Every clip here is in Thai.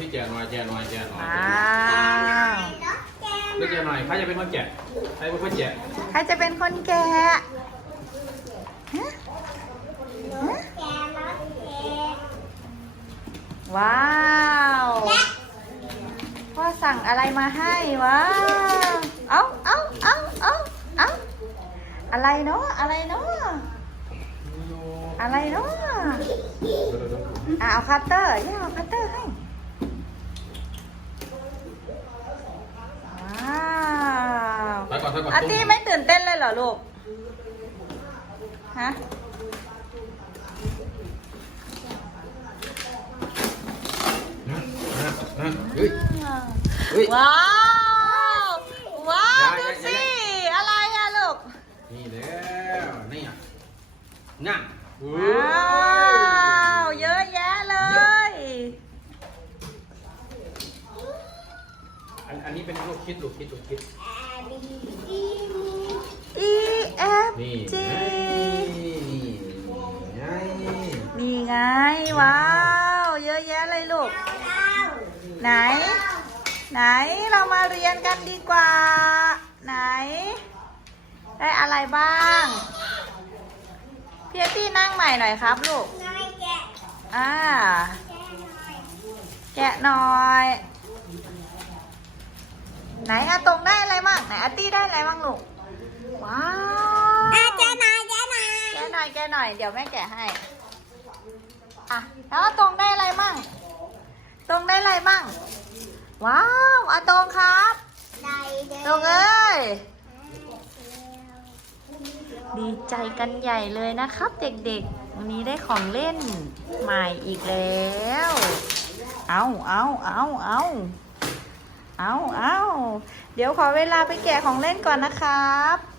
ที่แกะหน่อยแกะหน่อยแกะหน่อยว้าวเลือกแกะหน่อยใครจะเป็นคนแกะใครเป็นคนแกะใครจะเป็นคนแกะฮะฮะว้าวพ่อสั่งอะไรมาให้ว้าวเอาเอาเอาเอาเอาอะไรเนาะอะไรเนาะอะไรเนาะอะเอาคัตเตอร์ย่าเอาคัตเตอร์ให้ว้าว ไปก่อนไปก่อนอาร์ตี้ไม่ตื่นเต้นเลยเหรอลูก ฮะนะนะนะเฮ้ย เฮ้ย ว้าว ว้าวได้ดูได้สิได้อะไรอะลูก นี่แล้วนี่อะง่ะโอ้ว้าวเยอะแยะเลย อันอันนี้เป็นลูกคิดลูกคิดลูกคิด E F นี่ G ไงนี่ไงนี่ไง ว้าว เยอะแยะเลยลูก ไหน ไหนเรามาเรียนกันดีกว่า ไหน ได้อะไรบ้าง พี่อาร์ตี้นั่งใหม่หน่อยครับลูก อ่า แกะหน่อย ไหนอะตรงได้อะไรบ้างไหนอาร์ตี้ได้อะไรบ้างลูก ว้าว อยเดี๋ยวแม่แกะให้ อะ แล้วอาตรงได้อะไรมั่ง ตรงได้อะไรมั่ง ว้าวอาตรงครับตรงเอ้ย ดีใจกันใหญ่เลยนะครับ เด็กๆ วันนี้ได้ของเล่นใหม่อีกแล้ว เอาเอาเอาเอาเอาเอาเดี๋ยวขอเวลาไปแกะของเล่นก่อนนะครับอะ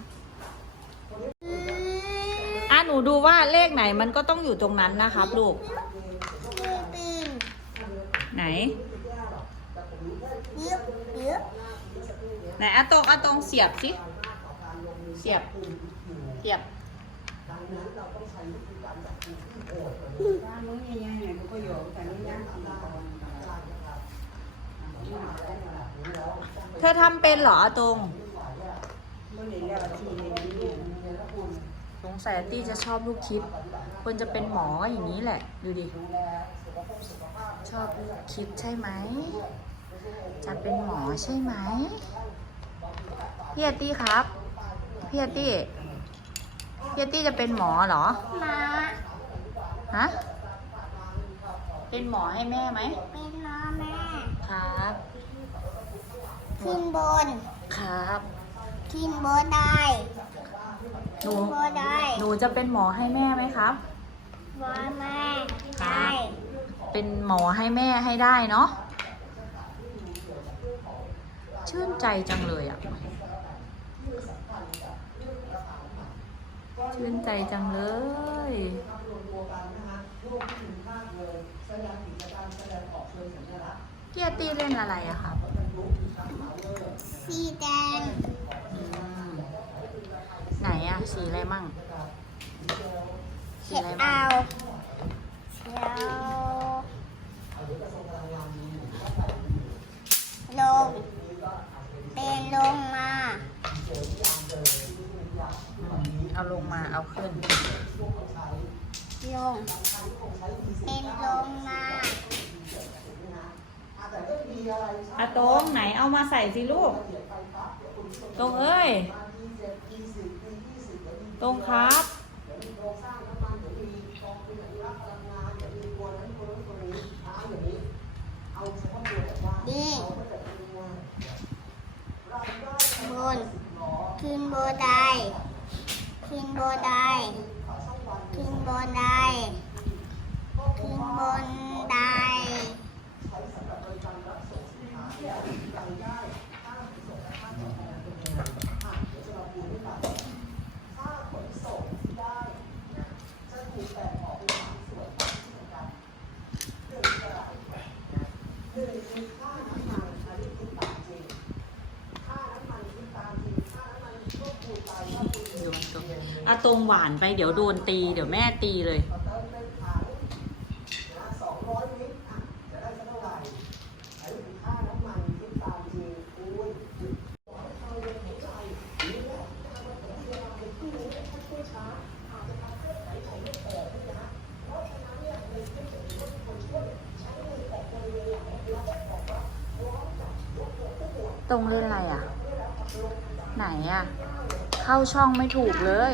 หนูดูว่าเลขไหนมันก็ต้องอยู่ตรงนั้นนะครับลูก ไหนไหนอะตรงอะตรงเสียบสิ เสียบ เสียบเธอทำเป็นเหรออะตรงส งสัยอาตี้จะชอบลูกคิดคนจะเป็นหมอก็อย่างนี้แหละ ดูดิ ชอบลูกคิดใช่ไหม จะเป็นหมอใช่ไหมพี่อาร์ตี้ครับพี่อาร์ตี้พี่อาร์ตี้จะเป็นหมอเหรอฮะเป็นหมอให้แม่ไหมครับขึ้นบน ครับขึ้นบนได้ หนูขึ้นบนได้หนูจะเป็นหมอให้แม่ไหมครับว่าแม่ได้เป็นหมอให้แม่ให้ได้เนาะชื่นใจจังเลยอะ่ะชื่นใจจังเลยพี่อาร์ตี้เล่นอะไรอะครับสีแดงอืม ไหนอะสีอะไรมั่ง สีเขียอะไรวบ้างเขียวลง เป็นลงมา เอาลงมาเอาขึ้น ลง เป็นลงมาอะตรงไหนเอามาใส่สิลูก ตรงเอ้ย ตรงครับดีบนขึ้นบนได้ขึ้นบนได้ขึ้นบนได้ขึ้นบน อะตรงหวานไปเดี๋ยวโดนตี เดี๋ยวแม่ตีเลยตรงเล่นอะไรอะ ไหนอะ เข้าช่องไม่ถูกเลย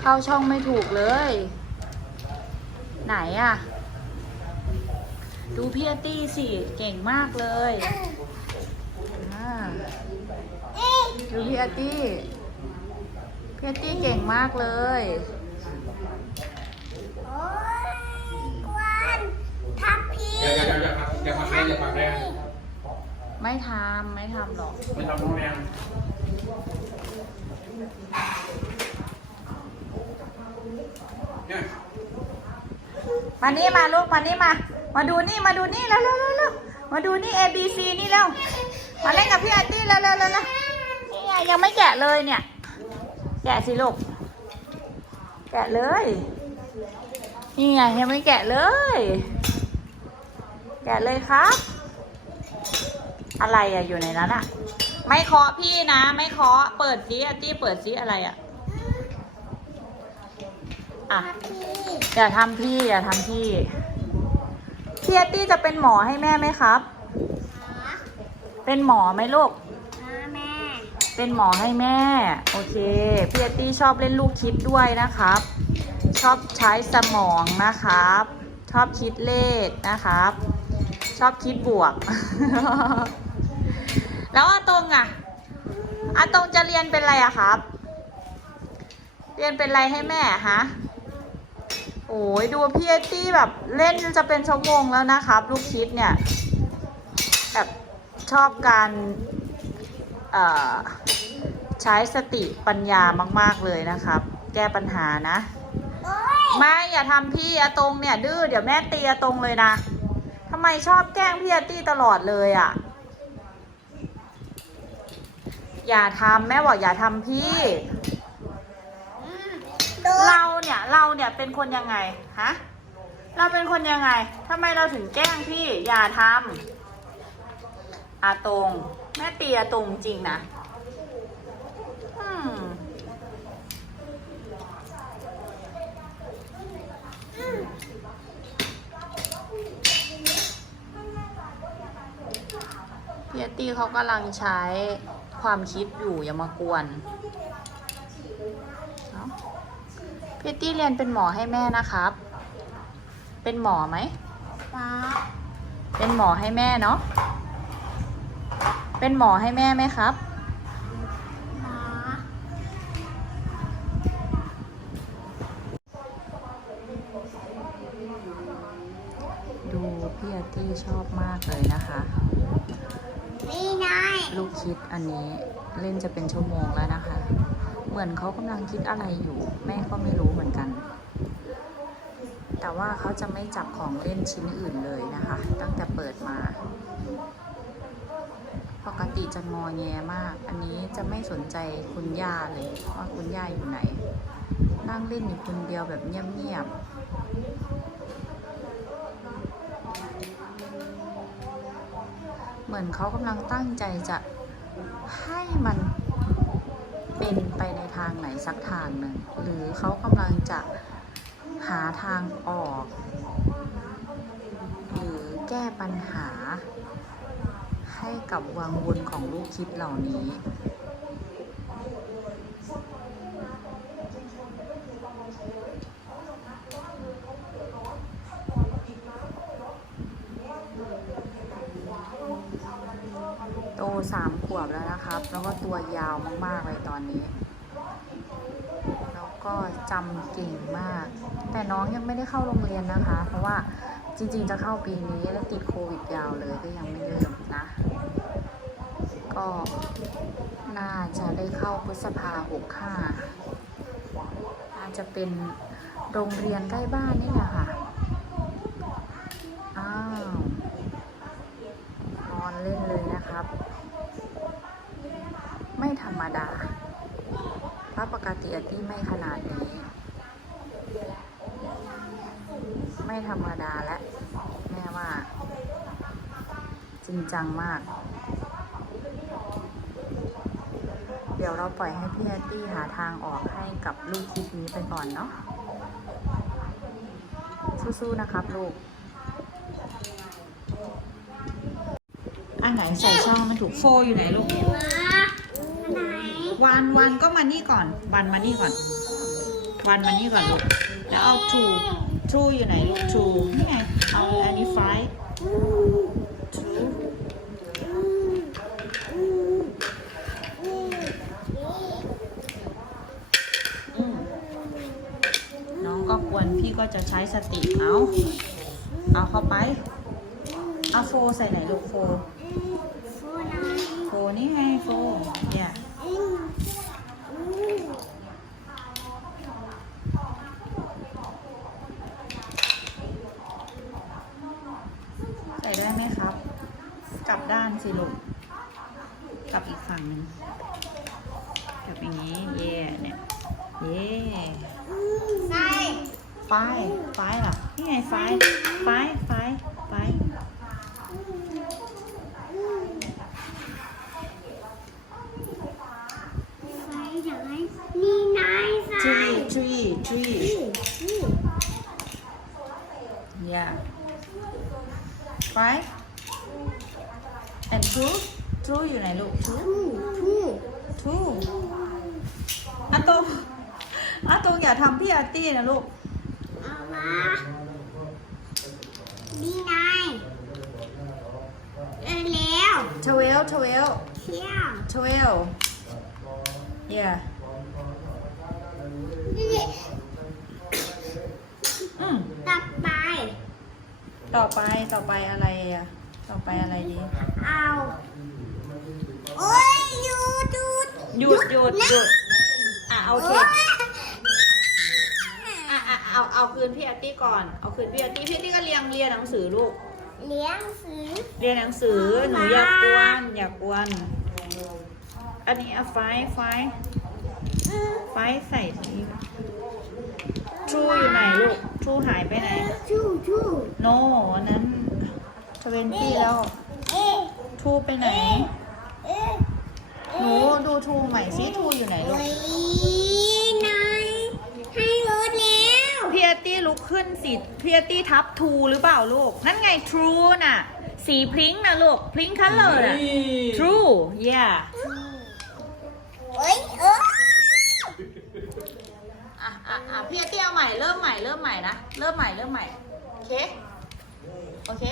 เข้าช่องไม่ถูกเลย ไหนอะดูพี่อาร์ตี้สิ เก่งมากเลยอ่าดูพี่อาร์ตี้พี่อาร์ตี้เก่งมากเลยโอ้ยกวนทับพี่อย่าอย่าอย่าอย่าผลักอย่าผลักแรงอย่าผลักแรงไม่ทำไม่ทำหรอก ไม่ทำแรงเนี่ย มานี่มาลูกมานี่มา มาดูนี่มาดูนี่แล้วแล้วแล้วมาดูนี่ A B C นี่แล้ว มาเล่นกับพี่อาร์ตี้แล้วแล้วแล้วนี่ไงยังไม่แกะเลยเนี่ย แกะสิลูก แกะเลย นี่ไงยังไม่แกะเลย แกะเลยครับ อะไรอะอยู่ในนั้นอะ ไม่เคาะพี่นะ ไม่เคาะเปิดซิอาร์ตี้เปิดซิอะไรอะอะทับพี่อย่าทำพี่อย่าทำพี่พี่อาร์ตี้จะเป็นหมอให้แม่ไหมครับขาเป็นหมอไหมลูกขาแม่เป็นหมอให้แม่ โอเคพี่อาร์ตี้ชอบเล่นลูกคิดด้วยนะครับ ชอบใช้สมองนะครับ ชอบคิดเลขนะครับ ชอบคิดบวก แล้วอาตรงอะอาตรงจะเรียนเป็นอะไรอะครับ เรียนเป็นอะไรให้แม่ฮะโอ้ยดูพี่เอตี้แบบเล่นจะเป็นชั่วโมงแล้วนะครับ ลูกคิดเนี่ย แบบชอบการใช้สติปัญญามาก ๆ เลยนะครับ แก้ปัญหานะ ไม่อย่าทำพี่อาตรงเนี่ยดื้อเดี๋ยวแม่ตีอาตรงเลยนะทำไมชอบแกล้งพี่อาตี้ตลอดเลยอะ่ะ อย่าทำแม่บอกอย่าทำพี่อืมโดนเราเนี่ยเราเนี่ยเป็นคนยังไงฮะเราเป็นคนยังไงทำไมเราถึงแกล้งพี่อย่าทำอาตรงแม่ตีอาตรงจริงนะอืมพี่อาร์ตี้เขากำลังใช้ ความคิดอยู่อย่ามากวนเนาะพี่ตี้เรียนเป็นหมอให้แม่นะครับ เป็นหมอไหมฟ้าเป็นหมอให้แม่เนาะ เป็นหมอให้แม่ไหมครับฟ้าดูพี่อาร์ตี้ชอบมากเลยนะคะนี่นาย ลูกคิดอันนี้เล่นจะเป็นชั่วโมงแล้วนะคะ เหมือนเขากำลังคิดอะไรอยู่ แม่ก็ไม่รู้เหมือนกัน แต่ว่าเขาจะไม่จับของเล่นชิ้นอื่นเลยนะคะ ตั้งแต่เปิดมา ปกติจะงอแงมาก อันนี้จะไม่สนใจคุณย่าเลยว่าคุณย่าอยู่ไหนนั่งเล่นอยู่คนเดียวแบบเงียบๆ เหมือนเขากำลังตั้งใจจะให้มันเป็นไปในทางไหนสักทางหนึ่ง หรือเขากำลังจะหาทางออก หรือแก้ปัญหาให้กับวังวนของลูกคิดเหล่านี้ สามขวบแล้วนะครับ แล้วก็ตัวยาวมากๆเลยตอนนี้ แล้วก็จำเก่งมาก แต่น้องยังไม่ได้เข้าโรงเรียนนะคะ เพราะว่าจริงๆจะเข้าปีนี้แล้วติดโควิดยาวเลยก็ยังไม่เริ่มนะ ก็น่าจะได้เข้าพฤษภาหกห้าน่าจะเป็นโรงเรียนใกล้บ้านนี่แหละค่ะ อ้าวนอนเล่นเลยนะครับ ไม่ธรรมดาเพ ราะปกติอาตี้ไม่ขนาดนี้ ไม่ธรรมดาและ แม่ว่า จริงจังมาก เดี๋ยวเราปล่อยให้พี่แอาร์ตี้หาทางออกให้กับลูกคิดนี้ไปก่อนเนาะสู้ๆนะครับลูกอันไหนใส่ช่องมันถูกโฟอยู่ไหนลูก วันวันก็มานี่ก่อนวันมานี่ก่อนวันมานี่ก่อนลูกแล้วเอา two two อยู่ไหนลูก two นี่ไงเอาอันนี้ five น้องก็ควรพี่ก็จะใช้สติเอาเอาเข้าไปเอาโฟใส่ไหนลูกโฟโฟนี่ไงโฟเนี่ย อืมอืม ใส่ได้ไหมครับ กลับด้านสิลูกกลับอีกฝั่งหนึ่งกลับอย่างนี้ เย่เนี่ย เย่ใส่ไฟไฟล่ะนี่ไงไฟไฟไฟไฟใส่ไหนนี่ไหนใส่ tree tree tree อืม yeah five and two two อยู่ไหนลูก two ทูทู two อาตงอาตงอย่าทำพี่อาร์ตี้นะลูกเอามานี่ไหนเออแล้ว twelve twelve เที่ยว twelve yeah อืมตัดไป ต่อไปต่อไปอะไรอะ ต่อไปอะไรดี เอาโอ้ยหยุดหยุดหยุดหยุดหยุดอะโอเคโยอะอะเอาเอาคืนพี่อาร์ตี้ก่อน เอาคืนพี่อาร์ตี้พี่อาร์ตี้ก็เรียนเรียนหนังสือลูก เลี้ยงสือเรียนหนังสือหนูอย่ากวนอย่ากวน อันนี้เอาไฟไฟไฟใส่นี่ ทรูอยู่ไหนลูกทรูหายไปไหน ชูชูโนอันนั้นทเวนตี้แล้วเอ๊ะทรูไปไหน เอ๊ะหนูดูทรูใหม่ซิทรูอยู่ไหนลูโอ้กยนายให้รถแล้วพี่อาร์ตี้ลุกขึ้นสิพี่อาร์ตี้ทับทรูหรือเปล่าลูก นั่นไงทรูน่ะ สีพริ้งนะลูก พริ้งคัลเลอร์น่ะ true yeah โม่เริ่มใหม่นะ เริ่มใหม่เริ่มใหม่ โอเค โอเค